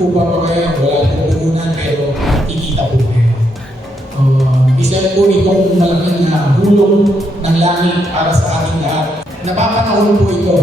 po ba kayo? Wala po puhunan pero kikita po kayo. Isa po itong malaking hulong ng langit para sa ating lahat. Napapanahon po ito